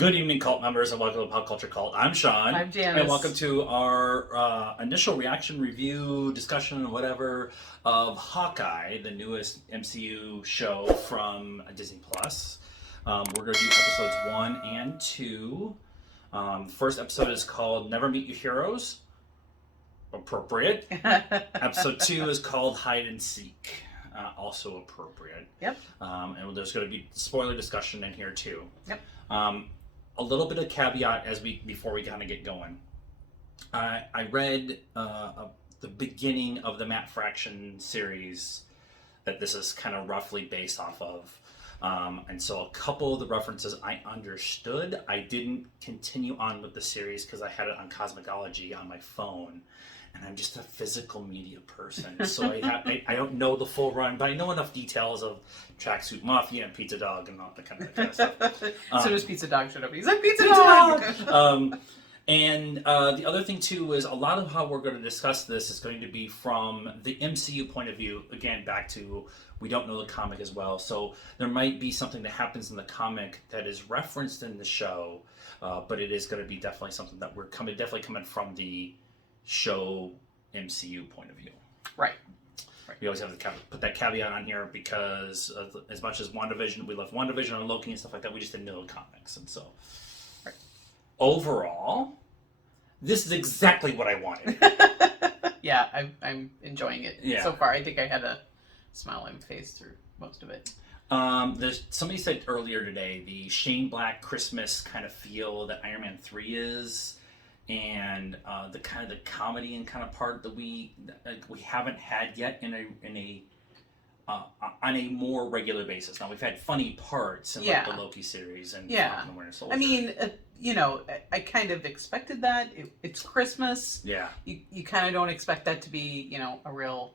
Good evening, cult members, and welcome to Pop Culture Cult. I'm Sean. I'm Janice. And welcome to our initial reaction, review, discussion, whatever, of Hawkeye, the newest MCU show from Disney+. We're going to do episodes 1 and 2. The first episode is called Never Meet Your Heroes. Appropriate. Episode 2 is called Hide and Seek. Also appropriate. Yep. And there's going to be spoiler discussion in here too. Yep. A little bit of caveat before we kind of get going. I read the beginning of the Matt Fraction series that this is kind of roughly based off of. And so a couple of the references I understood. I didn't continue on with the series because I had it on Cosmicology on my phone. And I'm just a physical media person, so I don't know the full run, but I know enough details of Tracksuit Mafia and Pizza Dog and all that kind of stuff. As soon as Pizza Dog showed up, he's like, Pizza Dog! And the other thing, too, is a lot of how we're going to discuss this is going to be from the MCU point of view. Again, back to we don't know the comic as well, so there might be something that happens in the comic that is referenced in the show, but it is going to be definitely something that we're definitely coming from the show MCU point of view. Right. We always have to put that caveat on here because as much as WandaVision, we love WandaVision and Loki and stuff like that, we just didn't know the comics. And so, right. Overall, this is exactly what I wanted. Yeah, I'm enjoying it so far. I think I had a smile on my face through most of it. Somebody said earlier today, the Shane Black Christmas kind of feel that Iron Man 3 is, and the kind of the comedy and kind of part that we haven't had yet on a more regular basis. Now we've had funny parts in like the Loki series and Falcon and Winter Soldier. I mean, I kind of expected that. It's Christmas. Yeah. You kind of don't expect that to be a real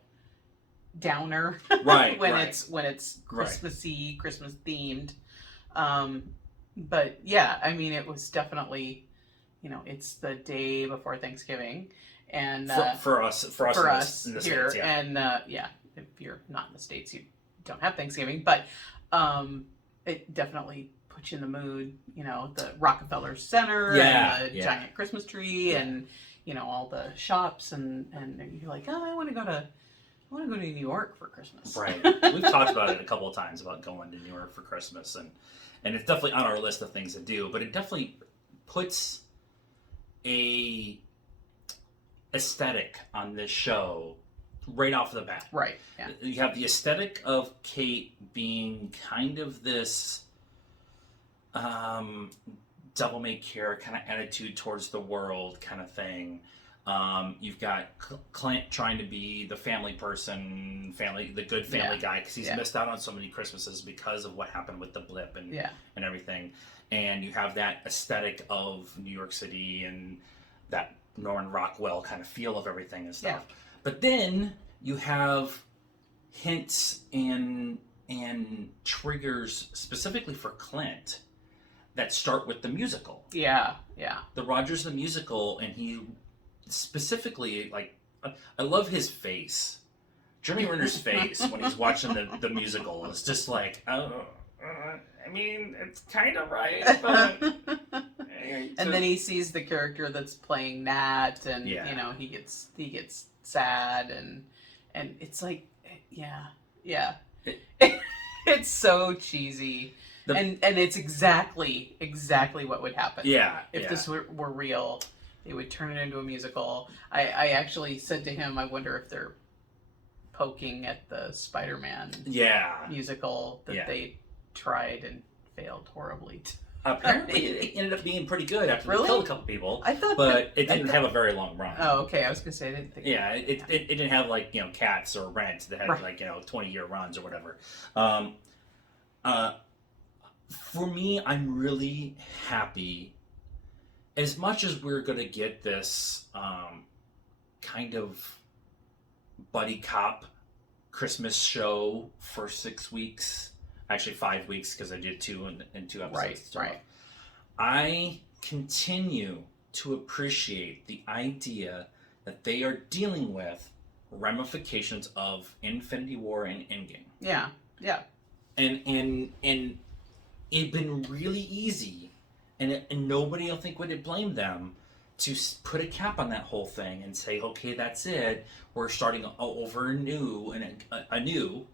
downer. Right. when it's Christmassy, Christmas themed. But yeah, I mean, it was definitely. It's the day before Thanksgiving, and for us in the here, States, yeah. And if you're not in the States, you don't have Thanksgiving, but it definitely puts you in the mood. The Rockefeller Center, and the giant Christmas tree, and all the shops, and you're like, oh, I want to go to New York for Christmas. Right. We've talked about it a couple of times about going to New York for Christmas, and it's definitely on our list of things to do. But it definitely puts a aesthetic on this show right off the bat. Right. Yeah. You have the aesthetic of Kate being kind of this devil may care kind of attitude towards the world kind of thing. You've got Clint trying to be the family person, the good family guy, because he's missed out on so many Christmases because of what happened with the blip and everything. And you have that aesthetic of New York City and that Norman Rockwell kind of feel of everything and stuff. Yeah. But then you have hints and triggers specifically for Clint that start with the musical. Yeah, yeah. The Rogers the Musical, and he specifically, like, I love his face. Jeremy Renner's face when he's watching the musical is just like, I mean, it's kind of right, but... And then he sees the character that's playing Nat, and he gets sad, and it's like, yeah. It's so cheesy, and it's exactly what would happen. Yeah. If this were real, they would turn it into a musical. I actually said to him, I wonder if they're poking at the Spider-Man musical that they tried and failed horribly. Apparently, it ended up being pretty good after they killed a couple people. But it didn't have a very long run. Oh, okay. I was gonna say I didn't think. Yeah, it didn't have like Cats or Rent that had like 20-year runs or whatever. For me, I'm really happy. As much as we're gonna get this kind of buddy cop Christmas show for 6 weeks. Actually 5 weeks because I did 2 in 2 episodes. Right. I continue to appreciate the idea that they are dealing with ramifications of Infinity War and Endgame. Yeah. And it'd been really easy and nobody, I think, would blame them to put a cap on that whole thing and say, okay, that's it. We're starting over anew and anew.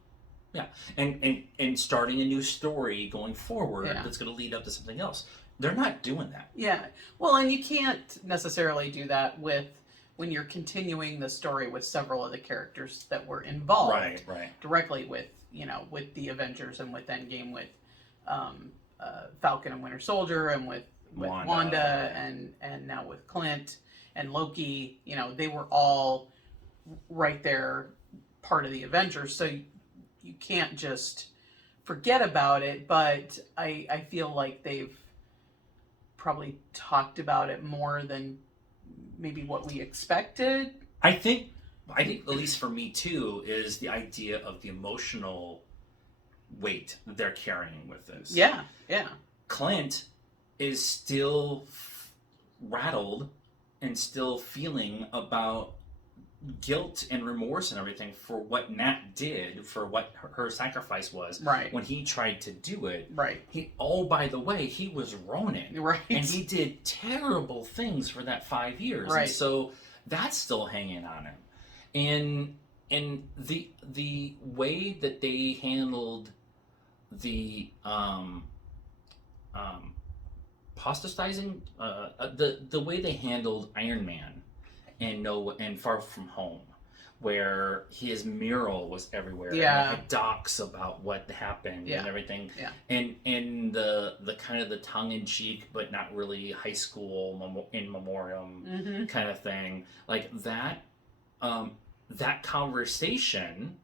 Yeah, and starting a new story going forward that's going to lead up to something else. They're not doing that. Yeah. Well, and you can't necessarily do that when you're continuing the story with several of the characters that were involved directly with, with the Avengers and with Endgame, with Falcon and Winter Soldier, and with Wanda and now with Clint and Loki. They were all right there, part of the Avengers. So you can't just forget about it. But I feel like they've probably talked about it more than maybe what we expected. I think at least for me too, is the idea of the emotional weight that they're carrying with this. Yeah. Clint is still rattled and still feeling about guilt and remorse and everything for what Nat did, for what her sacrifice was. Right. When he tried to do it. Right. By the way, he was Ronin. Right. And he did terrible things for that 5 years. Right. And so that's still hanging on him. And the way that they handled the apostatizing, the way they handled Iron Man and Far From Home, where his mural was everywhere. Yeah. And it had docs about what happened and everything. Yeah. And the kind of the tongue in cheek, but not really high school in memoriam kind of thing. Like that, that conversation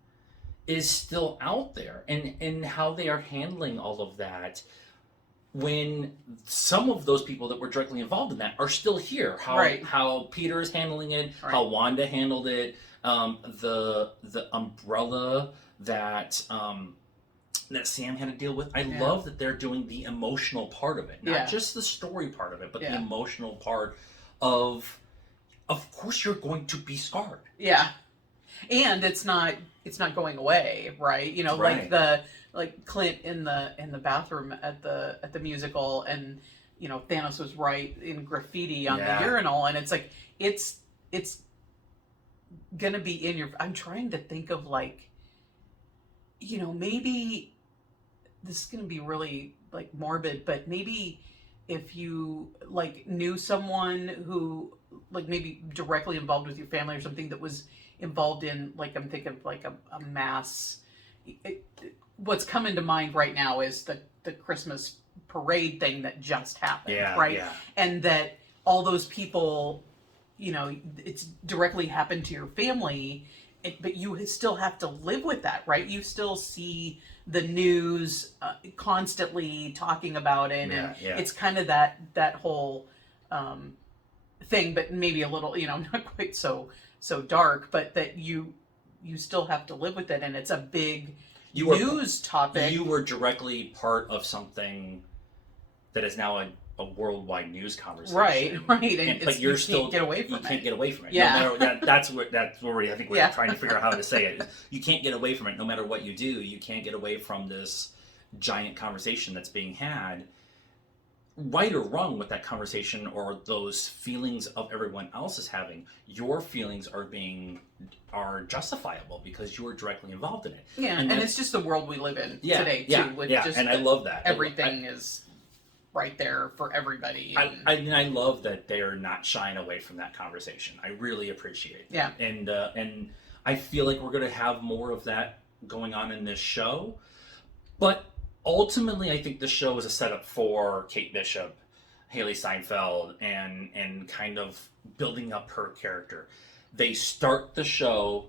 is still out there, and how they are handling all of that, when some of those people that were directly involved in that are still here. How Peter is handling it, how Wanda handled it, the umbrella that that Sam had to deal with. I love that they're doing the emotional part of it, not just the story part of it, but the emotional part of course you're going to be scarred. Yeah. And it's not going away, right? Like Clint in the bathroom at the musical, and Thanos was right in graffiti on the urinal, and it's like it's gonna be in your. I'm trying to think of maybe this is gonna be really morbid, but maybe if you knew someone who maybe directly involved with your family or something that was involved in I'm thinking of a mass. What's coming to mind right now is the Christmas parade thing that just happened, right? Yeah. And that all those people, it's directly happened to your family, but you still have to live with that, right? You still see the news constantly talking about it, and it's kind of that whole thing, but maybe a little, not quite so dark, but that you still have to live with it, and it's a big news topic. You were directly part of something that is now a worldwide news conversation, right? But you can't get away from it. You can't get away from it. Yeah, no matter, that's where I think we're trying to figure out how to say it. You can't get away from it, no matter what you do. You can't get away from this giant conversation that's being had. Right or wrong with that conversation, or those feelings of everyone else is having, your feelings are justifiable because you were directly involved in it. Yeah, and it's just the world we live in today too. And I love that. Everything is right there for everybody. I love that they're not shying away from that conversation. I really appreciate that. Yeah. And I feel like we're going to have more of that going on in this show, but ultimately, I think the show is a setup for Kate Bishop, Haley Steinfeld, and kind of building up her character. They start the show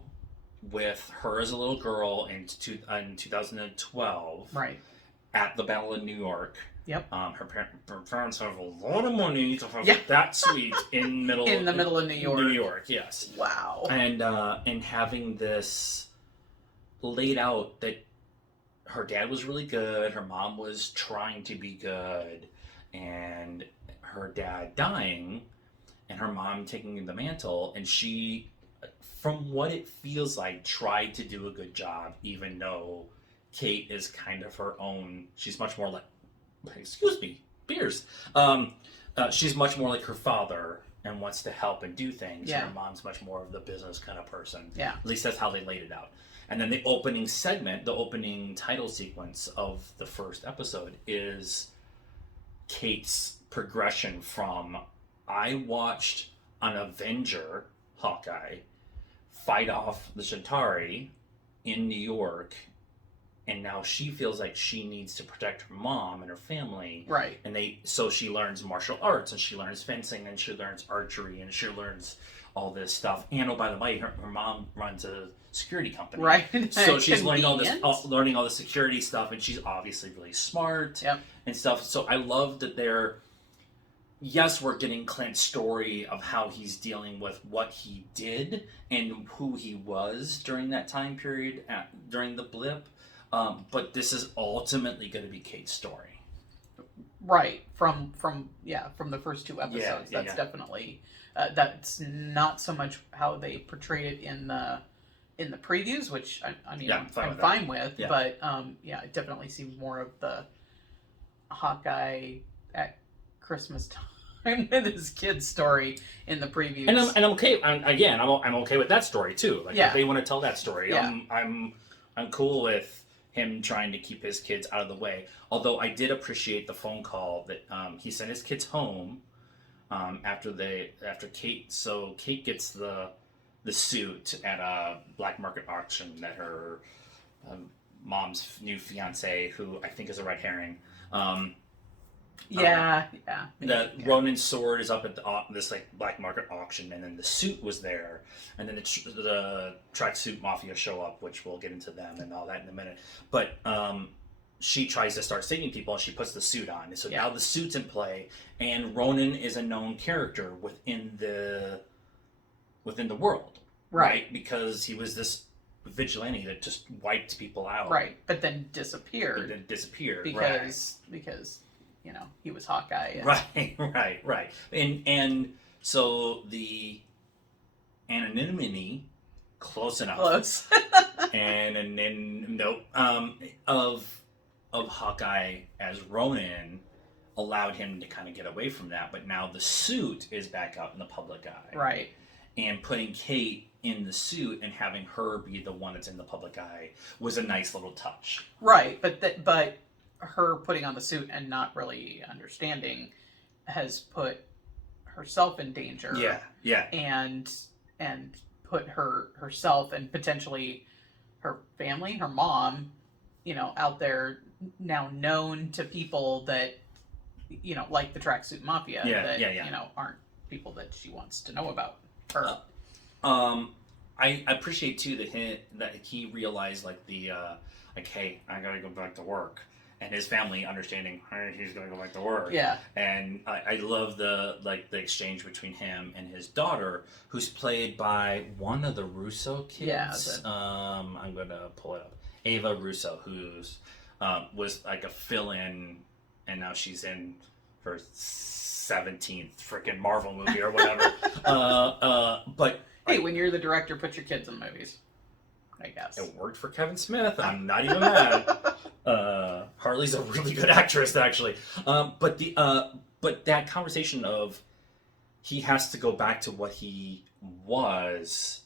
with her as a little girl in 2012, right, at the Battle of New York. Yep. Her parents have a lot of money to have that suite in the middle of New York. New York, yes. Wow. And having this laid out that her dad was really good, her mom was trying to be good, and her dad dying, and her mom taking the mantle, and she, from what it feels like, tried to do a good job, even though Kate is kind of her own. She's much more like, excuse me, beers. She's much more like her father and wants to help and do things. Yeah. And her mom's much more of the business kind of person. Yeah. At least that's how they laid it out. And then the opening segment, the opening title sequence of the first episode is Kate's progression from, I watched an Avenger, Hawkeye, fight off the Chitauri in New York, and now she feels like she needs to protect her mom and her family. Right. And so she learns martial arts, and she learns fencing, and she learns archery, and she learns all this stuff. And oh, by the way, her mom runs a security company. Right. So she's learning all the security stuff, and she's obviously really smart. Yep. And stuff. So I love that yes, we're getting Clint's story of how he's dealing with what he did and who he was during that time period, during the blip. But this is ultimately going to be Kate's story. Right. From the first two episodes. That's definitely, that's not so much how they portray it in the previews, which I mean, I'm fine with, yeah. But I definitely see more of the Hawkeye at Christmas time with his kid's story in the previews. And I'm okay. I'm okay with that story too. Like if they want to tell that story, I'm cool with him trying to keep his kids out of the way. Although I did appreciate the phone call that he sent his kids home after Kate. So Kate gets the suit at a black market auction that her mom's new fiance, who I think is a red herring. The Ronin sword is up at this like black market auction, and then the suit was there, and then the tracksuit mafia show up, which we'll get into them and all that in a minute. But she tries to start saving people, and she puts the suit on, and so now the suit's in play, and Ronin is a known character within the world, right? Because he was this vigilante that just wiped people out, right? But then disappeared. Because he was Hawkeye. Right. And so the anonymity, close enough. Of Hawkeye as Ronin allowed him to kind of get away from that. But now the suit is back out in the public eye. Right. And putting Kate in the suit and having her be the one that's in the public eye was a nice little touch. Right, but her putting on the suit and not really understanding has put herself in danger. Yeah. And put herself and potentially her family, her mom, out there now known to people that, like the tracksuit mafia that aren't people that she wants to know about her. I appreciate too that he realized hey, I gotta go back to work. And his family understanding, hey, he's going to go back to work. Yeah. And I love the exchange between him and his daughter, who's played by one of the Russo kids. Yeah. I'm going to pull it up. Ava Russo, who's was like a fill-in, and now she's in her 17th freaking Marvel movie or whatever. But hey, when you're the director, put your kids in movies. I guess it worked for Kevin Smith. I'm not even mad. Harley's a really good actress, actually. But that conversation of he has to go back to what he was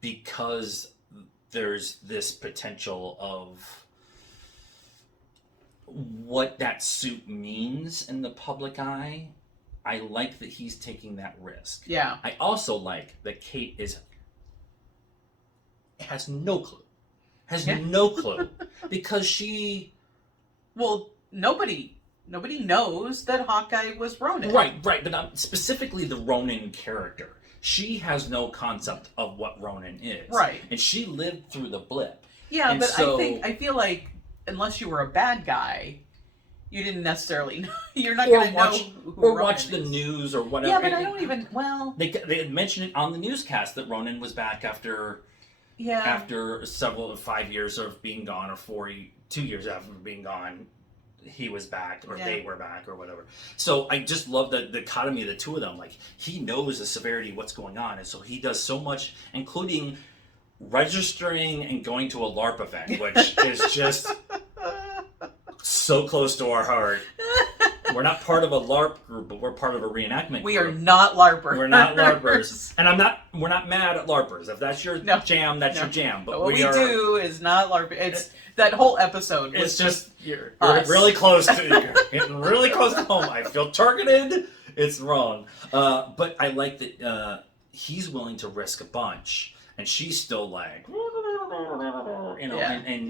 because there's this potential of what that suit means in the public eye. I like that he's taking that risk. Yeah. I also like that Kate has no clue. No clue. Because she... Well, nobody knows that Hawkeye was Ronin. Right. But specifically the Ronin character. She has no concept of what Ronin is. Right. And she lived through the blip. Yeah, but I feel like unless you were a bad guy, you didn't necessarily know. You're not going to know who or Ronin watch the is. news or whatever. Yeah, but I don't even... Well... They had mentioned it on the newscast that Ronin was back after 5 years of being gone, or 2 years after being gone, he was back, or they were back, or whatever. So I just love the dichotomy of the two of them. Like, he knows the severity of what's going on, and so he does so much, including registering and going to a LARP event, which is just so close to our heart. We're not part of a LARP group, but we're part of a reenactment We group. are not LARPers. We're not LARPers. And we're not mad at LARPers. If that's your jam, that's your jam. But what we do is not LARP. It's that whole episode was just you're really close to home. I feel targeted. It's wrong. But I like that he's willing to risk a bunch, and she's still like, and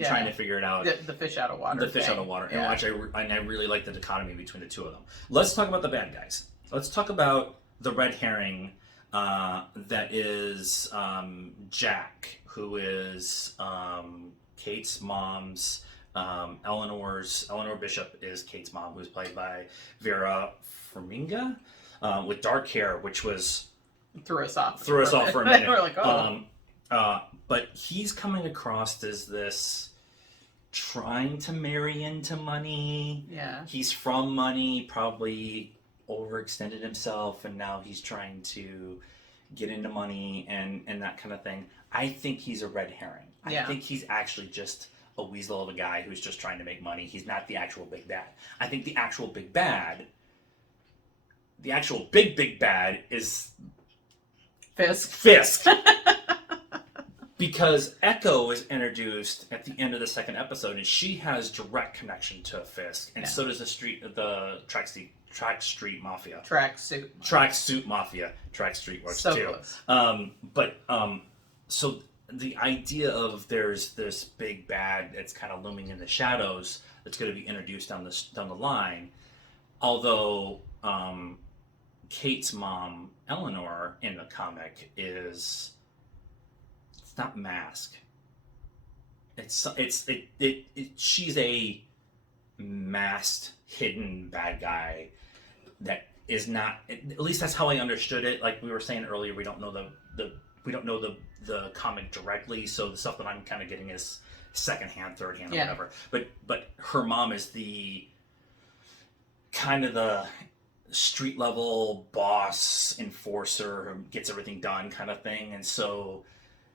trying to figure it out. The fish out of water. The fish out of water. And I really like the dichotomy between the two of them. Let's talk about the bad guys. Let's talk about the red herring that is Jack, who is Kate's mom's. Eleanor Bishop is Kate's mom, who's played by Vera Farmiga, with dark hair, which was threw us off for a minute. We're like, oh. But he's coming across as this trying to marry into money. Yeah. He's from money, probably overextended himself, and now he's trying to get into money and that kind of thing. I think he's a red herring. I think he's actually just a weasel of a guy who's just trying to make money. He's not the actual big bad. I think the actual big bad is Fisk. Because Echo is introduced at the end of the second episode, and she has direct connection to Fisk, and so does the Track Street Mafia. Tracksuit Mafia. Track Street works so too. So the idea of there's this big bad that's kind of looming in the shadows that's going to be introduced down the line, although Kate's mom Eleanor in the comic it's not Mask. She's a masked, hidden bad guy that is not. At least that's how I understood it. Like we were saying earlier, we don't know the comic directly, so the stuff that I'm kind of getting is secondhand, thirdhand, or whatever. But her mom is the kind of the street level boss enforcer who gets everything done kind of thing, and so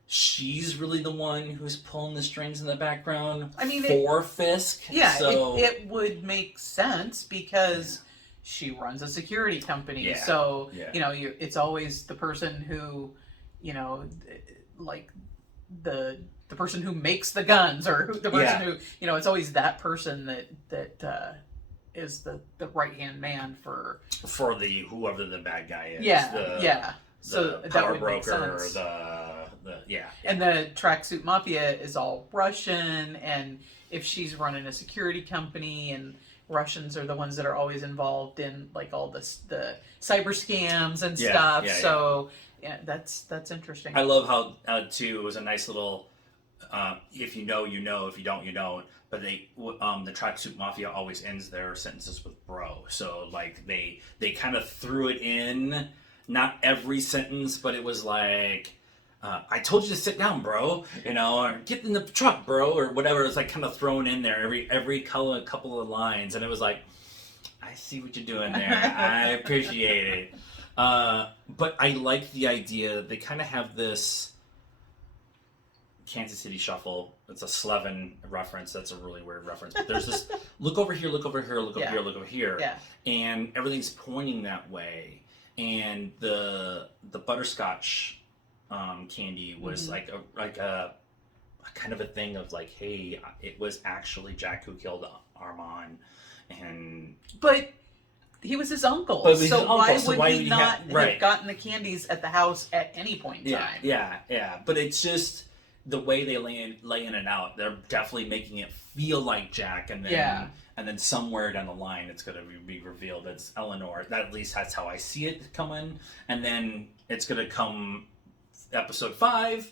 she's really the one who's pulling the strings in the background for Fisk. Yeah, so it would make sense because she runs a security company. Yeah. So it's always the person who, like the person who makes the guns, or the person who, it's always that person that is the right hand man for the whoever the bad guy is. So that power would broker, make sense. Yeah. And the Tracksuit Mafia is all Russian, and if she's running a security company, and Russians are the ones that are always involved in like all the cyber scams and stuff. So that's interesting. I love how too it was a nice little if you know, you know, if you don't, you don't. But the Tracksuit Mafia always ends their sentences with bro. So like they kind of threw it in, not every sentence, but it was like, I told you to sit down, bro, or get in the truck, bro, or whatever. It's like kind of thrown in there every couple of lines, and it was like, I see what you're doing there. I appreciate it. But I like the idea that they kind of have this Kansas City Shuffle. It's a Slevin reference. That's a really weird reference. But there's this look over here, look over here, look over here, look over here, and everything's pointing that way. And the butterscotch candy was like a kind of a thing of like, hey, it was actually Jack who killed Armand, but he was his uncle. Why would he not have gotten the candies at the house at any point in time? Yeah. But it's just the way they laying it out. They're definitely making it feel like Jack, and then somewhere down the line it's going to be revealed it's Eleanor. That at least that's how I see it coming. And then it's going to come. Episode 5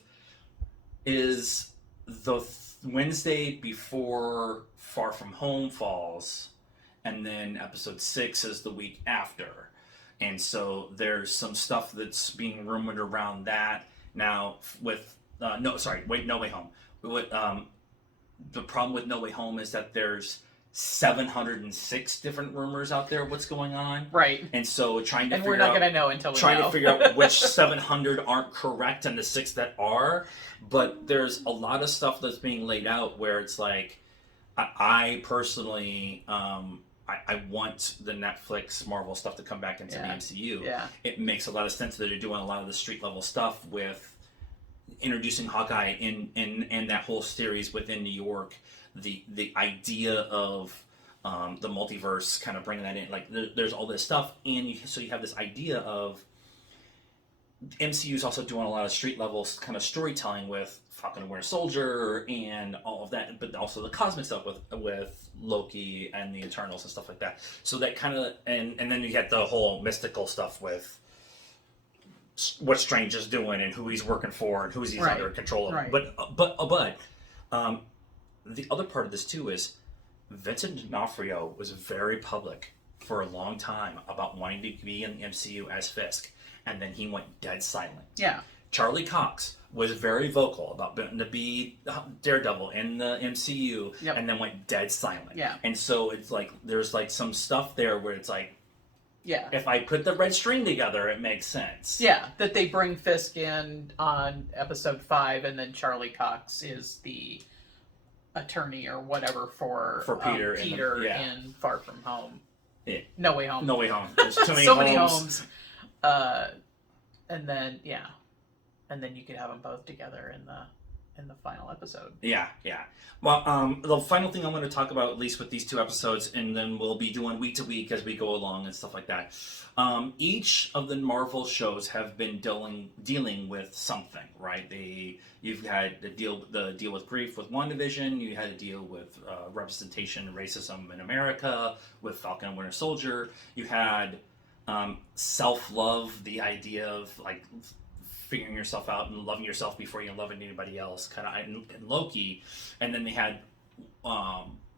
is the Wednesday before Far From Home falls, and then episode 6 is the week after. And so there's some stuff that's being rumored around that now with No Way Home. The problem with No Way Home is that there's 706 different rumors out there of what's going on. Right. And so we're not going to know until we know. To figure out which 700 aren't correct and the 6 that are. But there's a lot of stuff that's being laid out where it's like, I personally I want the Netflix Marvel stuff to come back into the MCU. Yeah. It makes a lot of sense that they're doing a lot of the street level stuff with introducing Hawkeye in that whole series within New York. The idea of the multiverse, kind of bringing that in, like there's all this stuff, and so you have this idea of MCU is also doing a lot of street level kind of storytelling with Falcon and Winter Soldier and all of that, but also the cosmic stuff with Loki and the Eternals and stuff like that. So that kind of and then you get the whole mystical stuff with what Strange is doing and who he's working for and who he's under control of. Right. But the other part of this too is Vincent D'Onofrio was very public for a long time about wanting to be in the MCU as Fisk, and then he went dead silent. Yeah. Charlie Cox was very vocal about wanting to be Daredevil in the MCU, and then went dead silent. Yeah. And so it's like there's like some stuff there where it's like, yeah, if I put the red string together, it makes sense. Yeah, that they bring Fisk in on episode 5, and then Charlie Cox is the attorney or whatever for Peter, in Far From Home. Yeah. No Way Home. No Way Home. There's too many so homes. many homes. And then and then you could have them both together in the final episode. Yeah. Well, the final thing I'm going to talk about, at least with these 2 episodes, and then we'll be doing week to week as we go along and stuff like that. Each of the Marvel shows have been dealing with something, right? You've had the deal with grief with WandaVision. You had to deal with representation and racism in America with Falcon and Winter Soldier. You had self-love, the idea of like figuring yourself out and loving yourself before you love anybody else, kind of in Loki. And then they had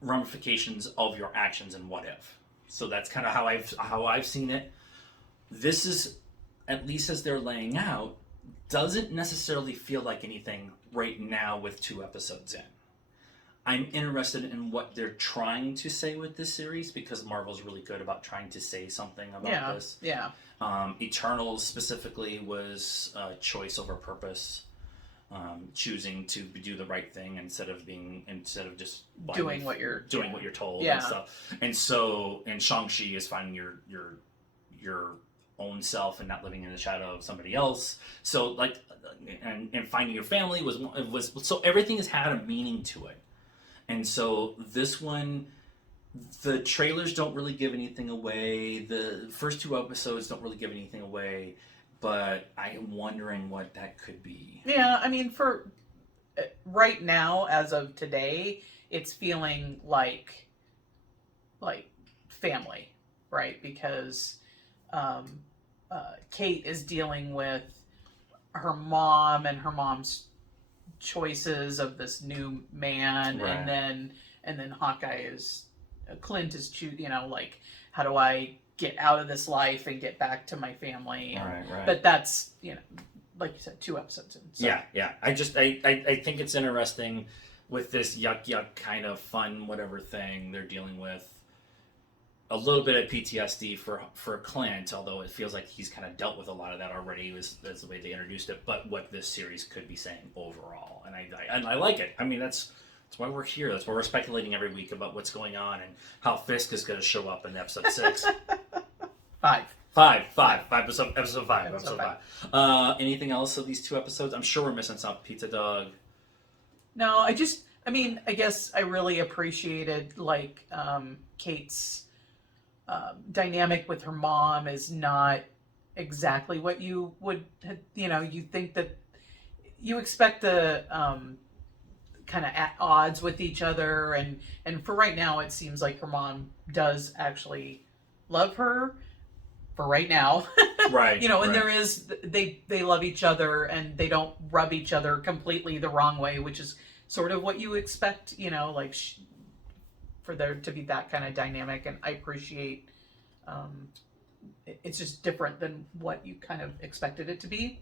ramifications of your actions and What If. So that's kind of how I've seen it. This is, at least as they're laying out, doesn't necessarily feel like anything right now with 2 episodes in. I'm interested in what they're trying to say with this series, because Marvel's really good about trying to say something about this. Yeah. Eternals specifically was a choice over purpose, choosing to do the right thing instead of just doing what you're told and stuff. And so, and Shang-Chi is finding your own self and not living in the shadow of somebody else. So like, and finding your family was so everything has had a meaning to it. And so this one, the trailers don't really give anything away. The first 2 episodes don't really give anything away, but I am wondering what that could be. Yeah, I mean, for right now, as of today, it's feeling like family, right? Because Kate is dealing with her mom and her mom's choices of this new man, right. and then Hawkeye Clint is like, how do I get out of this life and get back to my family? Right. But that's, like you said, 2 episodes in. So. Yeah. I think it's interesting with this yuck kind of fun whatever thing they're dealing with. A little bit of PTSD for Clint, although it feels like he's kind of dealt with a lot of that already. That's the way they introduced it. But what this series could be saying overall, and I like it. I mean, that's why we're here. That's why we're speculating every week about what's going on and how Fisk is going to show up in episode 6. 5. Episode 5. Anything else of these 2 episodes? I'm sure we're missing some. Pizza Dog. No, I guess I really appreciated Kate's dynamic with her mom is not exactly what you would, you think that you expect the kind of at odds with each other, and for right now it seems like her mom does actually love her for right now. Right. And right. there is, they love each other and they don't rub each other completely the wrong way, which is sort of what you expect, for there to be that kind of dynamic. And I appreciate, it's just different than what you kind of expected it to be.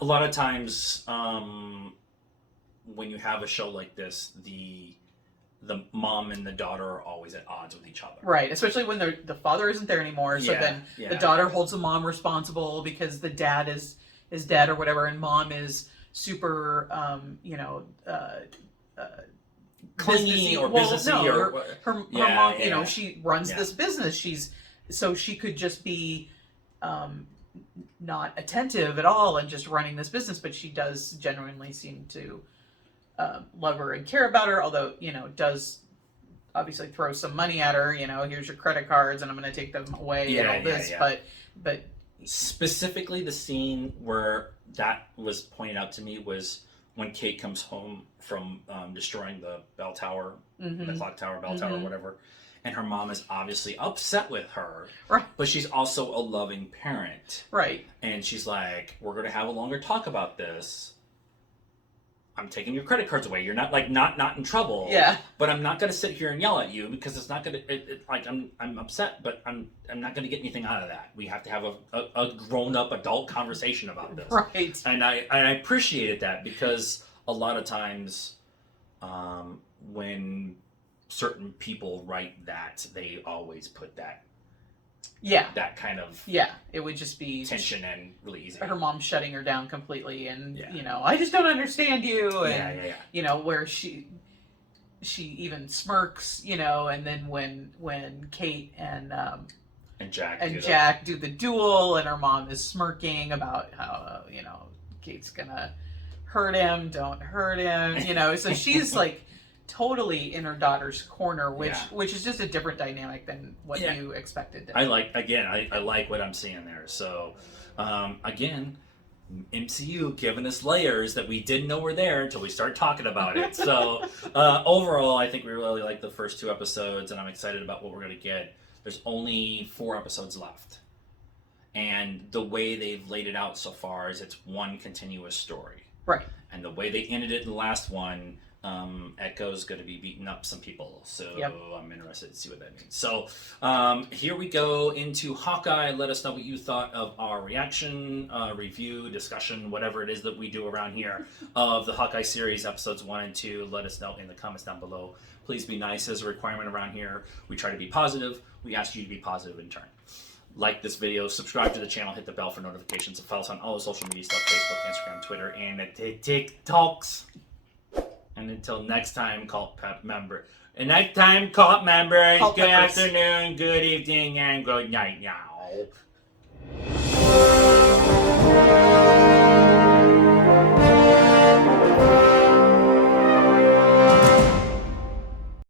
A lot of times, when you have a show like this, the mom and the daughter are always at odds with each other. Right, especially when the father isn't there anymore. So then the daughter holds the mom responsible because the dad is dead or whatever, and mom is super, clingy or businessy her mom, you know, she runs this business. So she could just be not attentive at all and just running this business, but she does genuinely seem to love her and care about her, although, you know, does obviously throw some money at her, you know, here's your credit cards and I'm going to take them away and all this, but specifically the scene where that was pointed out to me was when Kate comes home from destroying the bell tower, the clock tower, bell tower, whatever, and her mom is obviously upset with her, right? But she's also a loving parent, right? And she's like, "We're going to have a longer talk about this. I'm taking your credit cards away. You're not not in trouble. Yeah. But I'm not going to sit here and yell at you because it's not going to. Like I'm upset, but I'm not going to get anything out of that. We have to have a grown up adult conversation about this. Right. And I appreciated that because a lot of times, when certain people write that, they always put that. Yeah. That kind of. Yeah. It would just be tension and really easy. Her mom shutting her down completely, and you know, I just don't understand you, and you know, where she even smirks, you know, and then when Kate and Jack do the duel, and her mom is smirking about how you know Kate's gonna hurt him, don't hurt him, you know, so she's like totally in her daughter's corner, which is just a different dynamic than what you expected. I like what I'm seeing there. So again, MCU giving us layers that we didn't know were there until we start talking about it. So overall, I think we really like the first 2 episodes, and I'm excited about what we're going to get. There's only 4 episodes left, and the way they've laid it out so far is it's one continuous story, right? And the way they ended it in the last one, Echo's going to be beating up some people, so I'm interested to see what that means. So here we go into Hawkeye. Let us know what you thought of our reaction, review, discussion, whatever it is that we do around here of the Hawkeye series, episodes 1 and 2. Let us know in the comments down below. Please be nice as a requirement around here. We try to be positive. We ask you to be positive in turn. Like this video, subscribe to the channel, hit the bell for notifications, and follow us on all the social media stuff, Facebook, Instagram, Twitter, and the TikToks. And until next time, cult members, good afternoon, good evening, and good night now.